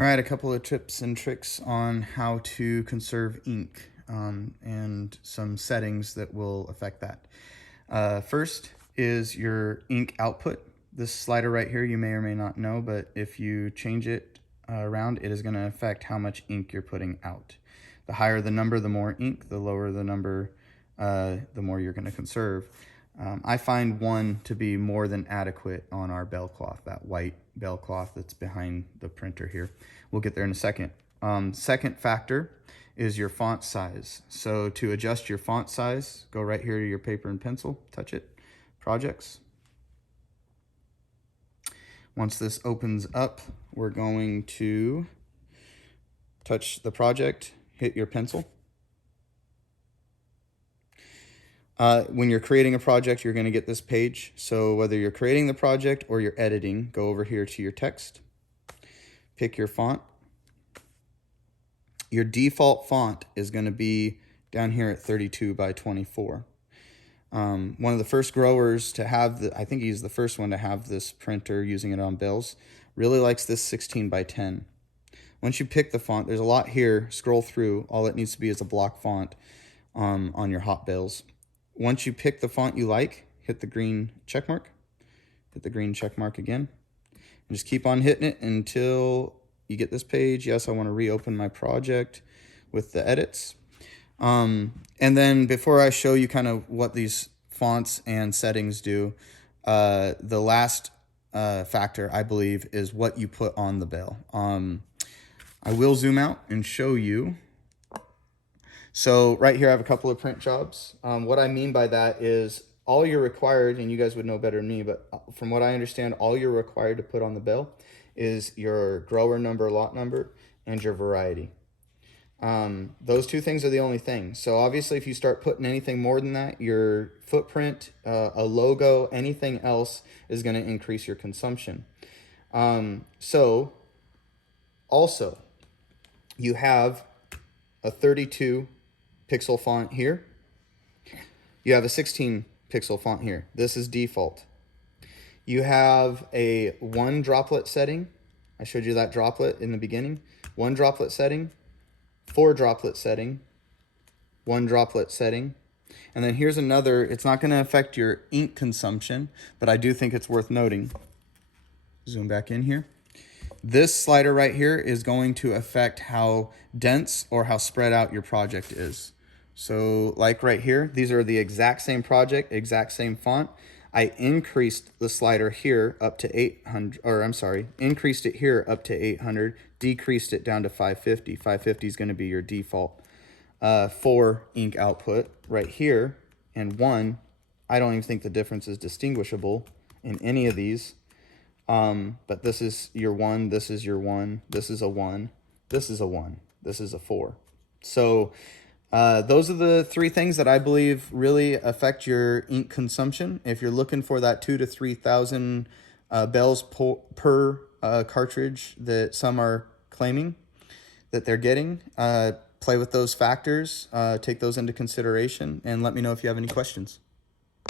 All right, a couple of tips and tricks on how to conserve ink and some settings that will affect that. First is your ink output. This slider right here, you may or may not know, but if you change it around, it is going to affect how much ink you're putting out. The higher the number, the more ink. The lower the number, the more you're going to conserve. I find 1 to be more than adequate on our bell cloth, that white bell cloth that's behind the printer here. We'll get there in a second. Second factor is your font size. So to adjust your font size, go right here to your paper and pencil, touch it, projects. Once this opens up, we're going to touch the project, hit your pencil. When you're creating a project, you're going to get this page. So whether you're creating the project or you're editing, go over here to your text, pick your font. Your default font is going to be down here at 32 by 24. One of the first growers to have I think he's the first one to have this printer using it on bells, really likes this 16 by 10. Once you pick the font, there's a lot here. Scroll through. All it needs to be is a block font on your hot bells. Once you pick the font you like, hit the green check mark. Hit the green check mark again. And just keep on hitting it until you get this page. Yes, I want to reopen my project with the edits. And then before I show you kind of what these fonts and settings do, the last factor, I believe, is what you put on the bell. I will zoom out and show you. So right here, I have a couple of print jobs. What I mean by that is all you're required, and you guys would know better than me, but from what I understand, all you're required to put on the bell is your grower number, lot number, and your variety. Those two things are the only thing. So obviously, if you start putting anything more than that, your footprint, a logo, anything else is going to increase your consumption. So also, you have a 32 pixel font here. You have a 16 pixel font here. This is default. You have a 1 droplet setting. I showed you that droplet in the beginning. 1 droplet setting, 4 droplet setting, 1 droplet setting. And then here's another. It's not going to affect your ink consumption, but I do think it's worth noting. Zoom back in here. This slider right here is going to affect how dense or how spread out your project is. So like right here, these are the exact same project, exact same font. I increased the slider here up to 800, or I'm sorry, increased it here up to 800, decreased it down to 550. 550 is going to be your default. 4 ink output right here, and 1, I don't even think the difference is distinguishable in any of these. But this is your 1, this is your 1, this is a 1, this is a 1, this is a 4. So those are the 3 things that I believe really affect your ink consumption. If you're looking for that 2,000 to 3,000 bells per cartridge that some are claiming that they're getting, play with those factors, take those into consideration, and let me know if you have any questions.